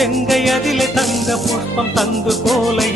செங்கை அதிலே தங்க புஷ்பம் தங்கு கோலை